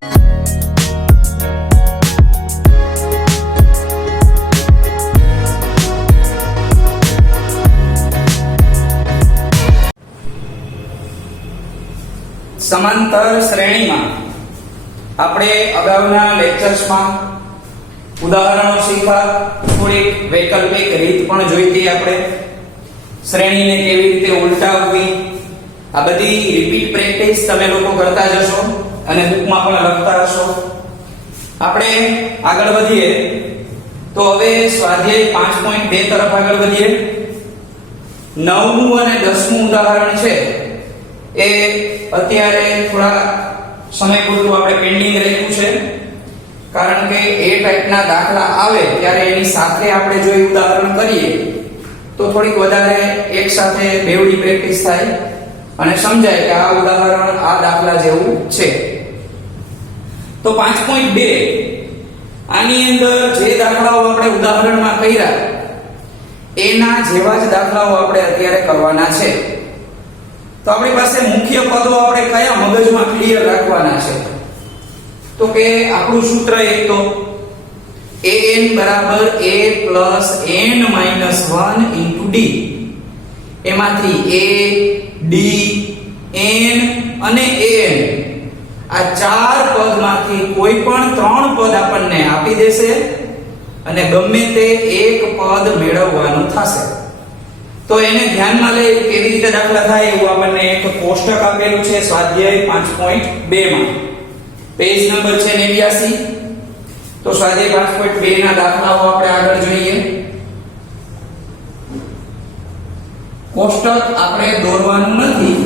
સમાંતર શ્રેણીમાં આપણે અગાઉના લેક્ચર્સમાં ઉદાહરણો શીખ્યા, થોડીક વૈકલ્પિક રીત પણ જોઈ હતી આપણે, શ્રેણીને કેવી રીતે ઉલટાવવી, આ બધી રિપીટ પ્રેક્ટિસ તમે લોકો કરતા જશો અને બુકમાં પણ લખતા હશો. આપણે આગળ વધીએ તો હવે સ્વાધ્યાય 5.2 તરફ આગળ વધીએ. 9મું અને 10મું ઉદાહરણ છે એ અત્યારે થોડા સમય પૂરતું આપણે પેન્ડિંગ રાખ્યું છે, કારણ કે એ ટાઈપના દાખલા આવે ત્યારે એની સાથે આપણે જો ઉદાહરણ કરીએ તો થોડીક વધારે એક સાથે બેવડી પ્રેક્ટિસ થાય અને સમજાય કે આ ઉદાહરણ આ દાખલા જેવું છે. તો 5.2 આની અંદર જે દાખલાઓ આપણે ઉદાહરણમાં કર્યા એના જેવા જ દાખલાઓ આપણે અત્યારે કરવાના છે. તો આપણી પાસે મુખ્ય પદો આપણે કયા મગજમાં ક્લિયર રાખવાના છે? તો કે આપણું સૂત્ર એક તો an બરાબર a plus n minus 1 into d. એમાંથી a, d, n અને an આ ચાર પદમાંથી કોઈ પણ ત્રણ પદ આપણને આપી દેશે અને ગમે તે એક પદ મેળવવાનું થશે. તો એને ધ્યાનમાં લઈ કેવી રીતે દાખલા થાય એવું આપણને એક કોષ્ટક આપેલું છે સ્વાધ્યાય 5.2 માં. પેજ નંબર છે 89. તો સ્વાધ્યાય 5.2 ના દાખલાઓ આપણે આગળ જોઈએ. કોષ્ટક આપણે દોરવાનું નથી,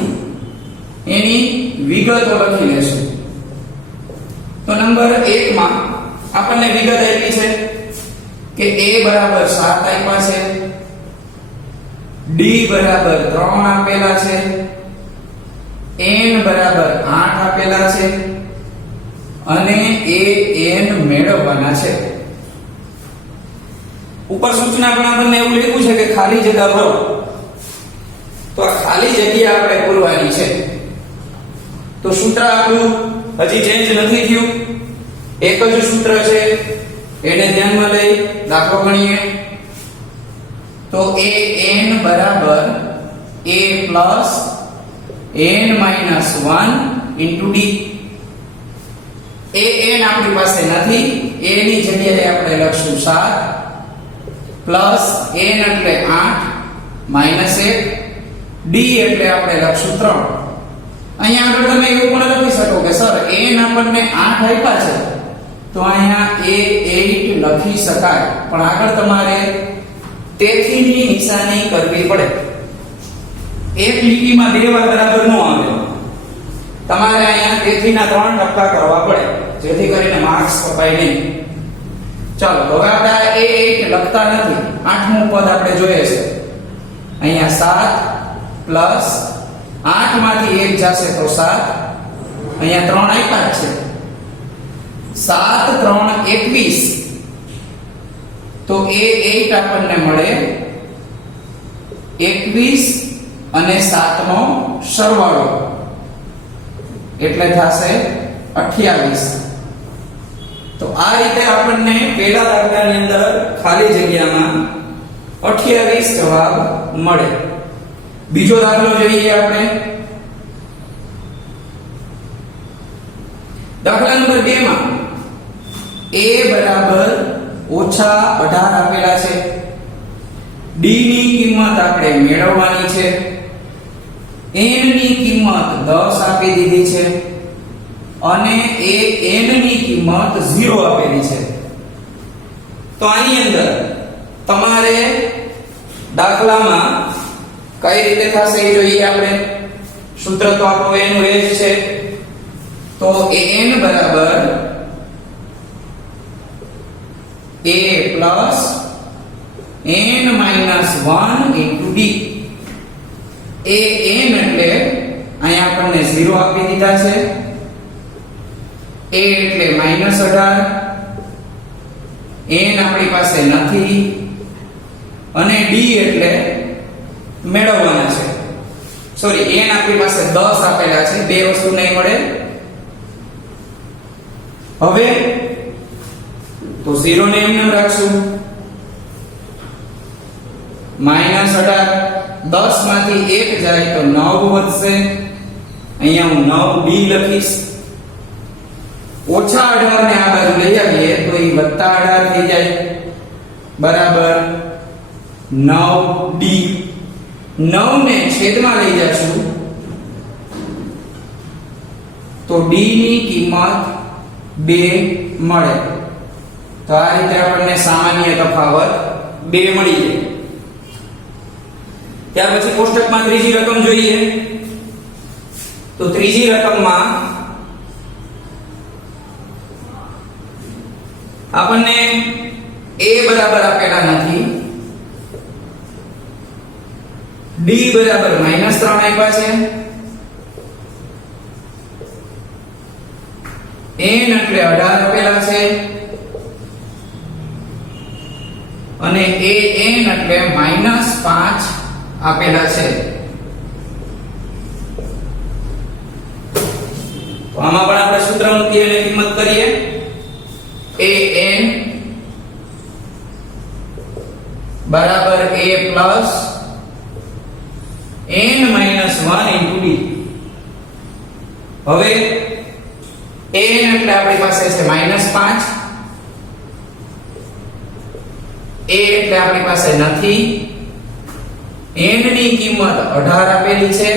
એની વિગતો લખી લેશું. તો નંબર 1 માં આપણને વિગત આપી છે કે a બરાબર 7 આપ્યા છે, d બરાબર 3 આપેલા છે, n બરાબર 8 આપેલા છે અને an મેળવવાના છે. ઉપર સૂચના પણ આપણને એવું લખ્યું છે કે ખાલી જગ્યા ભરો. તો આ ખાલી જગ્યા આપણે પૂરવાની છે. તો સૂત્ર આપણું હજી ચેન્જ નથી થયું, એક જ સૂત્ર છે, એને ધ્યાનમાં લઈ દાખલો ગણીએ. તો an બરાબર a plus n minus 1 into d. an આપણી પાસે નથી, a ની જગ્યાએ આપણે લખશું 7 plus n એટલે 8 minus 1 d એટલે આપણે લખશું 3. અહીંયા આગળ તમે એવું પણ લખી શકો કે સર n આપણને 8 આપ્યા છે તો અહીંયા a 8 લખી શકાય, પણ આગળ તમારે તેથીની નિશાની કરવી પડે. એક લીટીમાં બે વાર બરાબર ન આવે, તમારે અહીંયા તેથીના 3 ટપકા કરવા પડે જેથી કરીને માર્ક્સ કપાય નહીં. ચાલો હવે આપણે આ a8 લખતા નથી, 8મું પદ આપણે જોઈએ છે. અહીંયા 7 પ્લસ 8 માંથી 1 જશે તો 7, અહીંયા 3 આપ્યા છે, 7 3 21. તો a8 આપણને મળે 21 અને 7 નો સરવાળો એટલે થશે 28. તો આ રીતે આપણને પહેલા દાખલાની અંદર ખાલી જગ્યામાં 28 જવાબ મળે. બીજો દાખલો જોઈએ આપણે. દાખલા નંબર 2 માં a બરાબર -18 આપેલા છે, d ની કિંમત આપણે મેળવવાની છે, n ની કિંમત 10 આપી દીધી છે અને an ની કિંમત 0 આપેલી છે. તો આની અંદર તમારે દાખલામાં કઈ રીતે થશે એ જોઈએ આપણે. સૂત્ર તો આપણું એનું એ જ છે. તો an બરાબર a plus n minus 1 into d. an એટલે અહીંયા આપણને 0 આપી દીધા છે, a એટલે -18, n આપણી પાસે નથી અને d એટલે મેળવવાના છે. સોરી, n આપણી પાસે 10 આપેલા છે, બે વસ્તુ નહીં મળે. હવે તો 0 ને એમ રાખશું. -18 10 માંથી 1 જાય તો 9 વધશે. અહીંયા હું 9d લખીશ. -18 ને આ બાજુ લઈ આવીએ તો એ +18 થઈ જાય બરાબર 9d. 9 ને છેદમાં લઈ જશું તો d ની કિંમત 2 મળે. તો આ રીતે આપણને સામાન્ય તફાવત 2 મળી જાય. ત્યાર પછી કોષ્ટકમાં ત્રીજી રકમ જોઈએ. તો ત્રીજી રકમમાં આપણને a બરાબર આપેલા નથી, d બરાબર -3 આપ્યા છે, n એટલે 18 આપેલા છે અને an એટલે -5 આપેલા છે. તો આમાં પણ આપણે સૂત્ર મૂકી અને કિંમત કરીએ. an બરાબર a plus n minus 1 into d. હવે n એટલે આપણી પાસે છે -5, a એટલે આપણી પાસે નથી, n ની કિંમત 18 આપેલી છે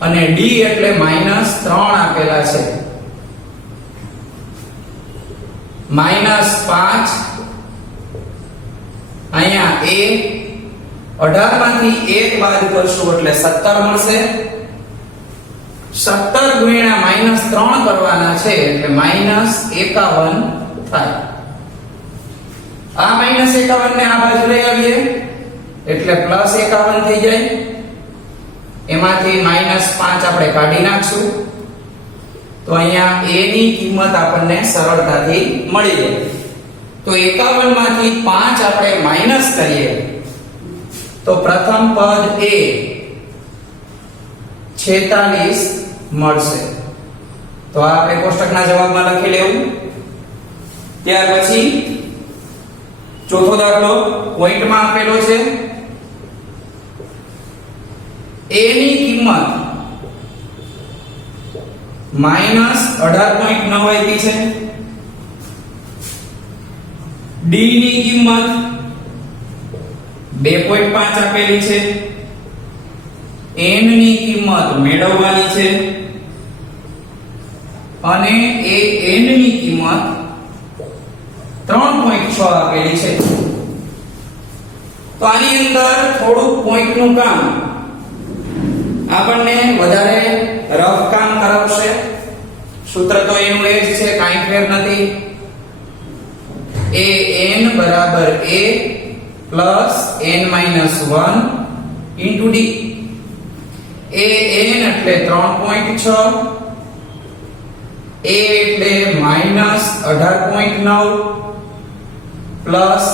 અને d એટલે -3 આપેલા છે. -5 અહીંયા a 18 માંથી 1 બાદ કરશું એટલે 17 મળશે. 17 ગુણ્યા -3 કરવાના છે એટલે -51 થાય. આ -51 ને આ બાજુ લઈ આવીએ એટલે +51 થઈ જાય. એમાંથી -5 આપણે કાઢી નાખશું તો અહીંયા a ની કિંમત આપણને સરળતાથી મળી જાય. તો 51 માંથી 5 આપણે માઈનસ કરીએ તો પ્રથમ પદ a 46 મળશે. તો આ આપણે કોષ્ટકના જવાબમાં લખી લેવું. ત્યાર પછી ચોથો દાખલો પોઈન્ટમાં આપેલો છે. a ની કિંમત -18.9 આપી છે, d ની કિંમત 2.5 આપેલી છે, n ની કિંમત મેળવવાની છે અને an ની કિંમત 3.6 આપેલી છે. તો આની અંદર થોડું પોઈન્ટનું કામ આપણને વધારે રફ કામ કરાવશે. સૂત્ર તો એનું એ જ છે, કાંઈ ફેર નથી. an બરાબર a plus n minus 1 into d. an એટલે 3.6, a એટલે -18.9 પ્લસ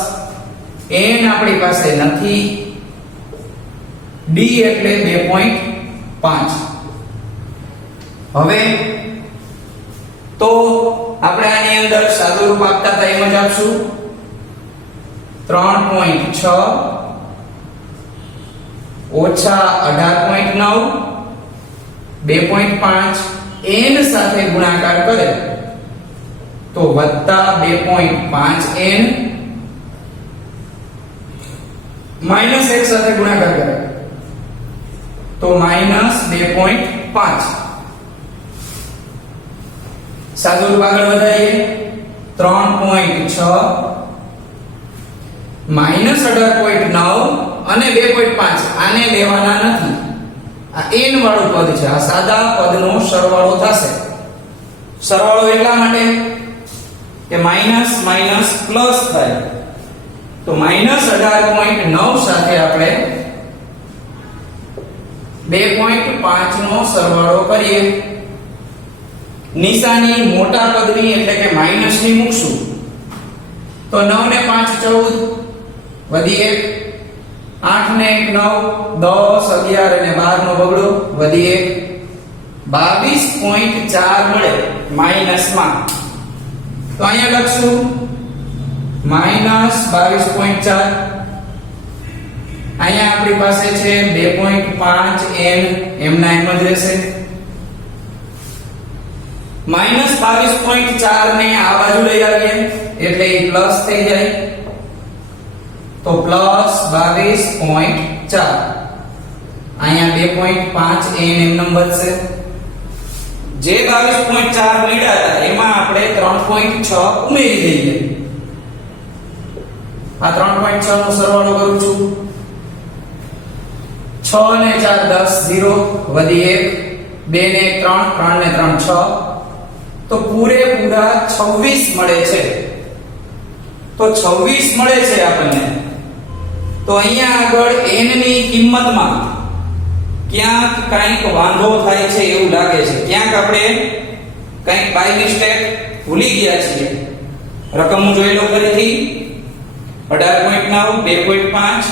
n આપણી પાસે નથી, d એટલે 2.5. હવે તો આપણે આની અંદર સાદું રૂપ આપતા હતા એમ જ આપશું. 3.6 ઓછા 18.9 2.5 n સાથે ગુણાકાર કરે તો વત્તા 2.5n માઈનસ 1 સાથે ગુણાકાર કરે તો -2.5. સાદું રૂપ આગળ વધારીએ. 3.6 -18.9 અને 2.5 આને લેવાના નથી. આ n વાળું પદ છે, આ સાદા પદનો સરવાળો થશે. સરવાળો એટલા માટે કે માઈનસ માઈનસ પ્લસ થાય તો -18.9 સાથે આપણે 2.5 નો સરવાળો કરીએ. નિશાની મોટા પદની એટલે કે માઈનસ ની મૂકશું તો 9 ને 5 14 વધી 1 8 ને 1 9 10 11 અને 12 નો બગડો વધી 1 22.4 મળે માઈનસમાં. તો અહીંયા લખશું -22.4. અહીંયા આપણી પાસે છે 2.5 n એમના એમ જ રહેશે. -22.4 ને આ બાજુ લઈ આવીએ એટલે એ પ્લસ થઈ જાય. તો +22.4. અહીંયા 2.5 n એમ નંબર છે. જે 22.4 મળ્યા હતા એમાં આપણે 3.6 ઉમેરી દઈએ. આ 3.6 નો સરવાળો કરું છું. 6 ને 4 10 0 વધી 1 2 ને 1 3 3 ને 3 6 તો પૂરેપૂરા 26 મળે છે. તો 26 મળે છે આપણને. તો અહીંયા આગળ n ની કિંમતમાં ક્યાંક કંઈક વાંધો થાય છે એવું લાગે છે. ક્યાંક આપણે કંઈક બાય મિસ્ટેક ભૂલી ગયા છીએ. રકમ જોઈ લો ફરીથી. 18.9 2.5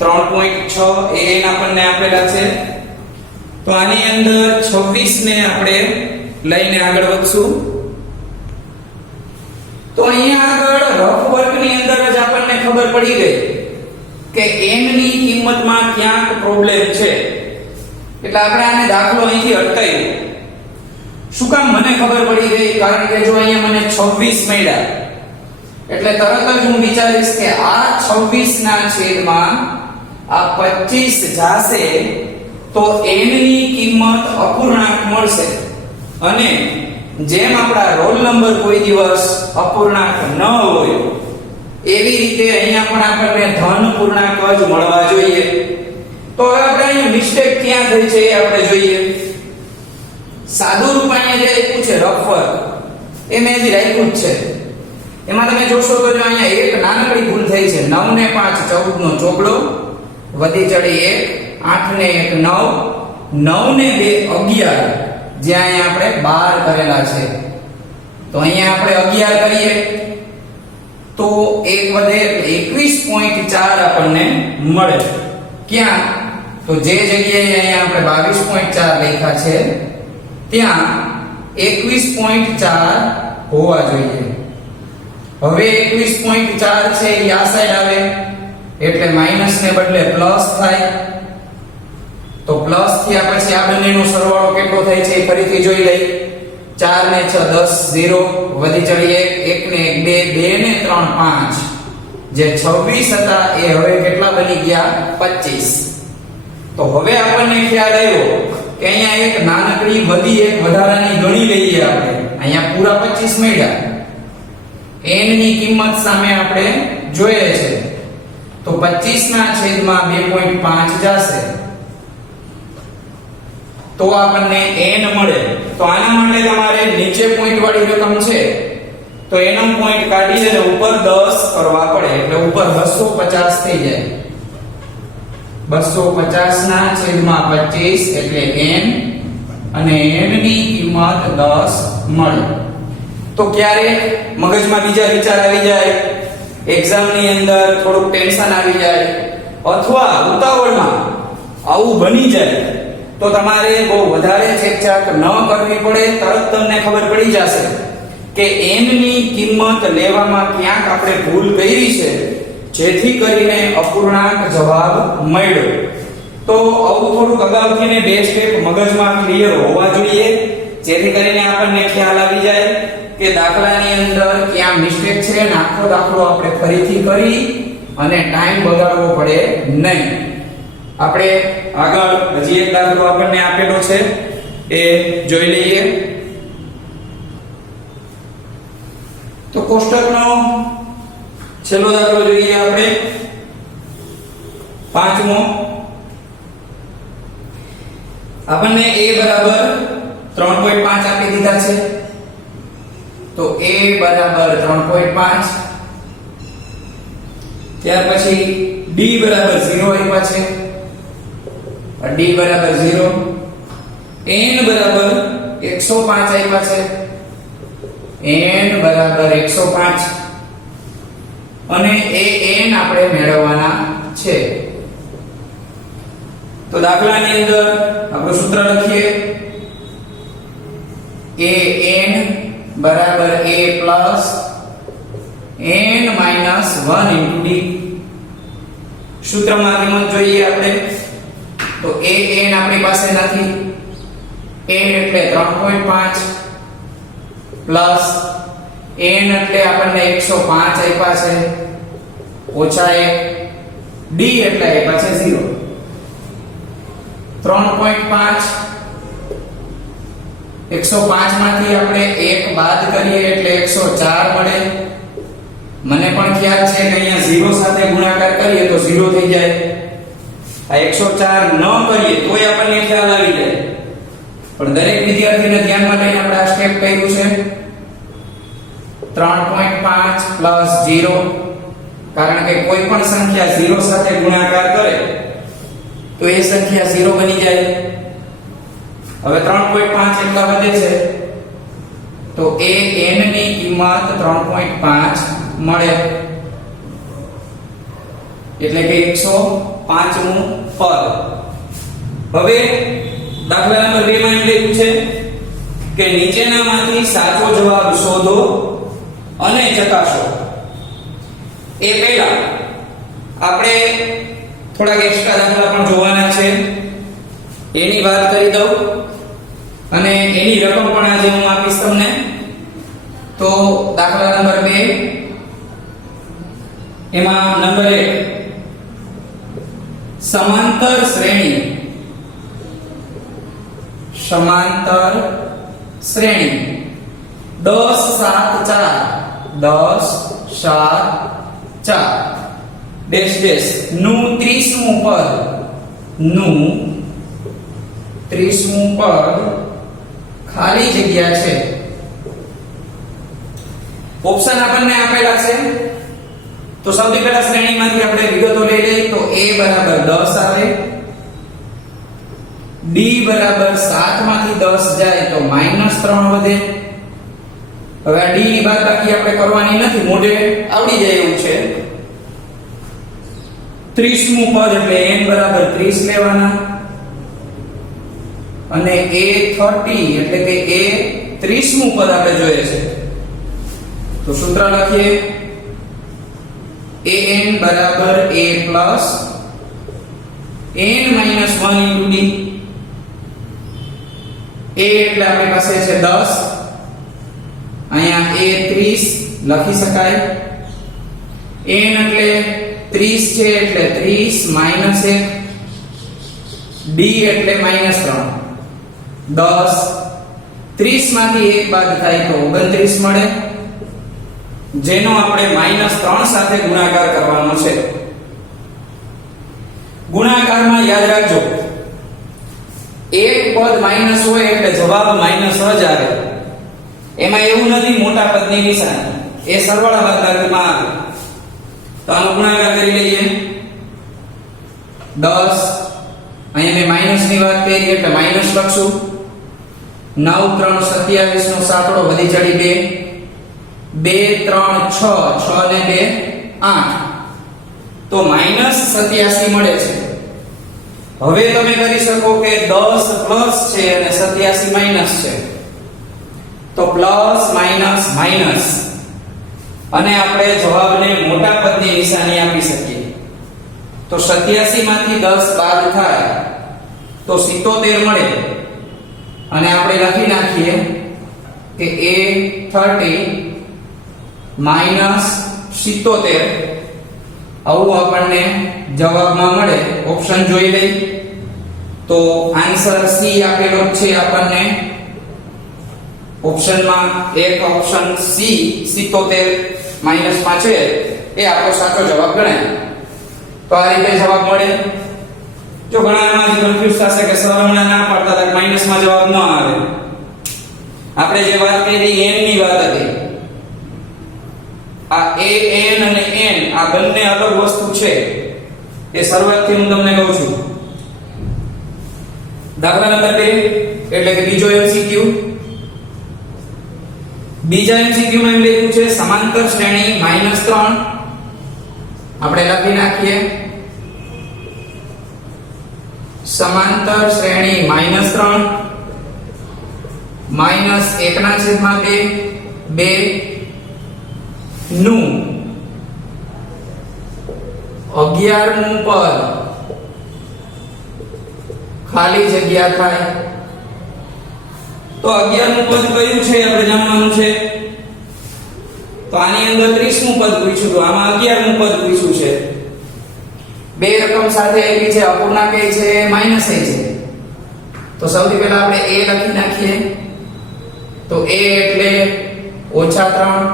3.6 એ n આપણને આપેલા છે. તો આની અંદર 26 ને આપણે લઈને આગળ વધશું. તો અહીંયા આગળ રફ વર્ક ની અંદર જ આપણને ખબર પડી ગઈ કે n ની કિંમતમાં ક્યાંક પ્રોબ્લેમ છે. એટલે આપણે આને દાખલો અહીંથી અટકાવ્યો. શું કામ મને ખબર પડી ગઈ? કારણ કે જો અહીંયા મને 26 મળ્યા એટલે તરત જ હું વિચારીશ કે આ 26 ના છેદમાં આ 25 જાશે તો n ની કિંમત અપૂર્ણાંક મળશે. અને જેમ આપણા રોલ નંબર કોઈ દિવસ અપૂર્ણાંક ન હોય એવી રીતે અહીંયા પણ આપણને ધન પૂર્ણાંક જ મળવા જોઈએ. તો હવે આપણે અહીં મિસ્ટેક ક્યાં થઈ છે એ આપણે જોઈએ. સાદું રૂપ અહીંયા જે આપ્યું છે રફર એ મેં જ રાખ્યું જ છે. એમાં તમે જોશો તો જો અહીંયા એક નાનકડી ભૂલ થઈ છે. 9 ને 5 14 નો ચોગડો વધી ચડી 1 8 ને 1 9 9 ને 2 11 જે અહીંયા આપણે 12 કરેલા છે. તો અહીંયા આપણે 11 કરીએ તો એક વધે 21.4 આપણને મળે. ક્યાં? તો જે જગ્યાએ અહીંયા આપણે 22.4 લખ્યા છે ત્યાં 21.4 હોવા જોઈએ. હવે 21.4 છે એ આ સાઈડ આવે એટલે માઈનસ ને બદલે પ્લસ થાય. તો પ્લસ થયા પછી આ બંનેનો સરવાળો કેટલો થાય છે એ ફરીથી જોઈ લઈએ. 4 ને 6 10 0 વધી ચડી 1 1 ને 1 2 2 ને 3 5 જે 26 હતા એ હવે કેટલા બની ગયા 25. તો હવે આપણને ખ્યાલ આવ્યો કે અહીંયા એક નાનકડી વધી એક વધારાની ગણી લઈએ આપણે. અહીંયા પૂરા 25 મળ્યા. n ની કિંમત સામે આપણે જોઈએ છે તો 25 ના છેદમાં 2.5 જશે તો આપણને n મળે. તો આના માટે તમારે નીચે પોઈન્ટ વાળી રકમ છે તો એનો પોઈન્ટ કાઢી અને ઉપર 10 કરવા પડે એટલે ઉપર 250 થઈ જાય. 250 ના છેદમાં 25 એટલે n અને n ની કિંમત 10 મળે. તો ક્યારે મગજમાં બીજા વિચાર આવી જાય, એક્ઝામ ની અંદર થોડુંક ટેન્શન આવી જાય અથવા ઉતાવળમાં આવું બની જાય તો તમારે બહુ વધારે ચેકચાક ન કરવી પડે. તરત તમને ખબર પડી જશે કે n ની કિંમત લેવામાં ક્યાંક આપણે ભૂલ કરી છે જેથી કરીને અપૂર્ણાંક જવાબ મળ્યો. તો આવું થોડુંક અગાઉથી ને બે સ્ટેપ મગજમાં ક્લિયર હોવા જોઈએ જેથી કરીને આપણને ખ્યાલ આવી જાય કે દાખલાની અંદર ક્યાં મિસ્ટેક છે અને આખો દાખલો આપણે ફરીથી કરી અને ટાઈમ બગાડવો પડે નહીં. આપણે આગળ હજી એક દાખલો આપણને આપેલો છે એ જોઈ લઈએ. તો કોષ્ટકનો છેલ્લો દાખલો જોઈએ આપણે, પાંચમો. આપણને a બરાબર 3.5 આપી દીધા છે. તો a બરાબર 3.5, ત્યાર પછી d બરાબર 0 આપ્યા છે, d બરાબર 0, n બરાબર 105 આપ્યા છે, n બરાબર 105 અને an આપણે મેળવવાના છે. તો દાખલાની અંદર આપણે સૂત્ર લખીએ an બરાબર a plus n minus 1 into d. સૂત્રમાં કિંમત જોઈએ આપણે તો an આપણી પાસે નથી, n એટલે 3.5 પ્લસ n એટલે આપણને 105 આપ્યા છે ઓછા 1, d એટલે આપ્યા છે 0. 3.5 105 માંથી આપણે 1 બાદ કરીએ એટલે 104 મળે. મને પણ ખ્યાલ છે કે અહીંયા 0 સાથે ગુણાકાર કરીએ તો 0 થઈ જાય. આ 104 ન કરીએ તોય આપણને ખ્યાલ આવી જાય, પણ દરેક વિદ્યાર્થીને ધ્યાનમાં લઈને આપણે આ સ્ટેપ કર્યું છે. 3.5 પ્લસ 0, કારણ કે કોઈ પણ સંખ્યા 0 સાથે ગુણાકાર કરે તો એ સંખ્યા 0 બની જાય. હવે 3.5 એટલા વધે છે તો એ n ની કિંમત 3.5 મળે, એટલે કે 105મું પદ. હવે દાખલા નંબર 2 માં એમ લખ્યું છે કે નીચેનામાંથી સાચો જવાબ શોધો અને ચકાસો. એ પહેલા આપણે થોડાક એક્સ્ટ્રા દાખલા પણ જોવાના છે, એની વાત કરી દઉં અને એની રકમ પણ આજે હું આપીશ તમને. તો દાખલા નંબર 2 એમાં નંબર 1 સમાંતર શ્રેણી. સમાંતર શ્રેણી 10 7 4 10 7 4 ડેશ ડેશ નું 30મું પદ, નું 30મું પદ ખાલી જગ્યા છે. ઓપ્શન આપણને આપેલા છે તો સૌથી પહેલા શ્રેણીમાંથી આપણે વિગતો લઈ લઈએ. તો a બરાબર 10 આવે, d બરાબર 7 માંથી 10 જાય તો -3 વધે. હવે આ d ની બાદબાકી આપણે કરવાની નથી, મોઢે આવડી જાય એવું છે. 30મું પદ એટલે n બરાબર 30 લેવાના અને a 30 એટલે કે a 30મું પદ આપણે જોઈએ છે. તો સૂત્ર લખીએ an બરાબર a plus n minus 1 into d. a એટલે આપણી પાસે છે 10, અહીંયા a 30 લખી શકાય. n એટલે 30 છે એટલે 30 માઈનસ 1, d એટલે -3. 10 30 માંથી 1 બાદ થાય તો 29 મળે, જેનો આપણે -3 સાથે ગુણાકાર કરવાનો છે. ગુણાકારમાં યાદ રાખજો એક પદ માઈનસ હોય એટલે જવાબ માઈનસ જ આવે. એમાં એવું નથી મોટા પદની નિશાની, એ સરવાળા બાદબાકીમાં આવે. તો આનો ગુણાકાર કરી લઈએ. 10 અહીંયા મેં માઈનસ ની વાત કરી એટલે માઈનસ લખશું. 9 3 27 નો સાતડો વધી ચડી 2 2 3 6 6 ને 2 8, તો -87 મળે છે. હવે તમે કરી શકો કે 10 પ્લસ છે અને 87 માઈનસ છે, તો પ્લસ માઈનસ માઈનસ, અને આપણે જવાબને મોટા પદની નિશાની આપી શકીએ. તો 87 માંથી 10 બાદ થાય તો 77 મળે, અને આપણે લખી નાખીએ કે a30 માઈનસ 77, આવું આપણને જવાબમાં મળે. ઓપ્શન જોઈ લઈ તો આન્સર સી આપેલો છે આપણને ઓપ્શનમાં. એક ઓપ્શન સી 77 -5 છે એ આપણો સાચો જવાબ ગણાય. તો આ રીતે જવાબ મળે. જો ઘણામાં કન્ફ્યુઝ થશે કે સર હમણાં ના પાડતા હતા માઈનસમાં જવાબ ન આવે. આપણે જે વાત કરી n ની વાત હતી, આ a n અને n આ બંને અલગ વસ્તુ છે, એ શરૂઆતથી હું તમને કહું છું. દાખલા નંબર 2 એટલે કે બીજો MCQ. બીજા MCQ માં એમ લખ્યું છે સમાંતર શ્રેણી -3. આપણે લખી નાખીએ સમાંતર શ્રેણી -3 માઇનસ 1/2 2 નું 11મું પદ ખાલી જગ્યા થાય. તો 11મું પદ કયું છે આપણે જાણવાનું છે. તો આની અંદર 30મું પદ પૂછ્યું, તો આમાં 11મું પદ પૂછ્યું છે. બે રકમ સાથે એવી છે, અપૂર્ણાંક એ છે, માઈનસ એ છે. તો સૌથી પહેલા આપણે a લખી નાખીએ. તો a એટલે -3.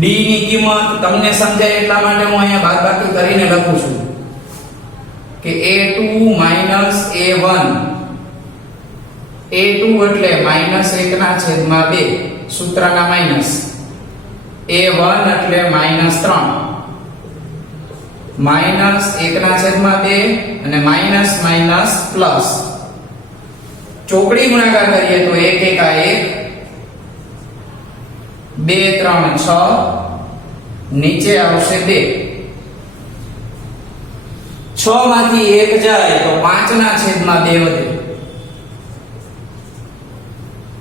d ની કિંમત તમને સમજાય એટલા માટે હું અહીંયા બાદબાકી કરીને લખું છું કે a2 a1. a2 એટલે -1/2 સૂત્રના માઈનસ. a1 એટલે -3 -1/2 અને માઈનસ માઈનસ પ્લસ. ચોકડી ગુણાકાર કરીએ તો 1 1 આ 1 2 3 6 નીચે આવશે 2. 6 માંથી 1 જાય તો 5/2 વધે.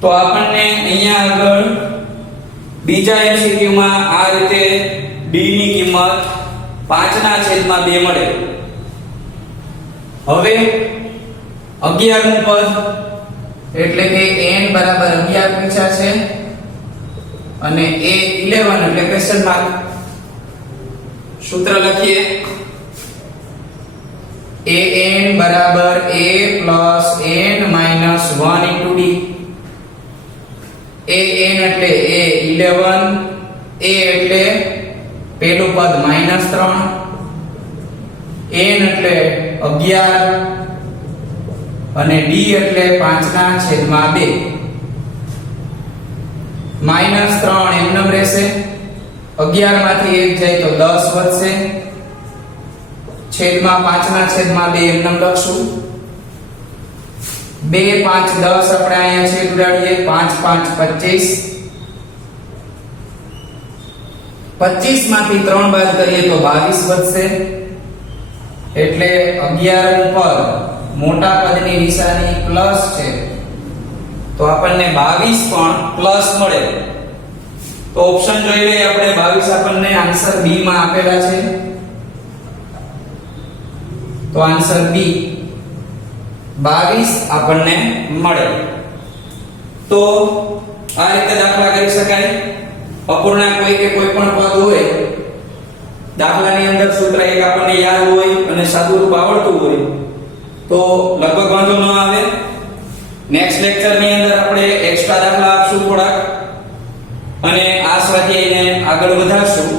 તો આપણને અહીંયા આગળ બીજા MCQ માં આ રીતે d ની કિંમત 5/2 મળે. હવે 11મું પદ એટલે કે n બરાબર 11 પૂછ્યા છે અને a11 એટલે ક્વેશ્ચન માર્ક. સૂત્ર લખીએ an બરાબર a plus n minus 1 into d. an એટલે a11, a એટલે પેલું પદ -3, n એટલે 11 અને d એટલે 5/2. -3 એમનેમ રહેશે. 11 માંથી 1 જાય તો 10 વધશે. છેદમાં 5/2 એમનેમ લખશું. 2 5 10 આપણે અહીંયા છેદ ઉડાડીએ. 5 5 25. 25 માંથી 3 બાદ કરીએ તો 22 વધશે. એટલે 11મું પદ મોટા પદની નિશાની પ્લસ છે, તો આપણને 22 પણ પ્લસ મળે. તો ઓપ્શન જોઈ લઈએ આપણે. 22 આપણને આન્સર B માં આપેલા છે, તો આન્સર B 22 આપણને મળે. તો આ રીતે દાખલા કરી શકાય. અપૂર્ણાંક હોય કે કોઈ પણ પદ હોય, દાખલાની અંદર સૂત્ર એક આપણને યાદ હોય અને સાદુરૂપ આવડતું હોય તો લગભગ વાંધો ન આવે. નેક્સ્ટ લેક્ચરની અંદર આપણે એક્સ્ટ્રા દાખલા આપશું થોડાક અને આ સ્વાધ્યાયને આગળ વધારશું.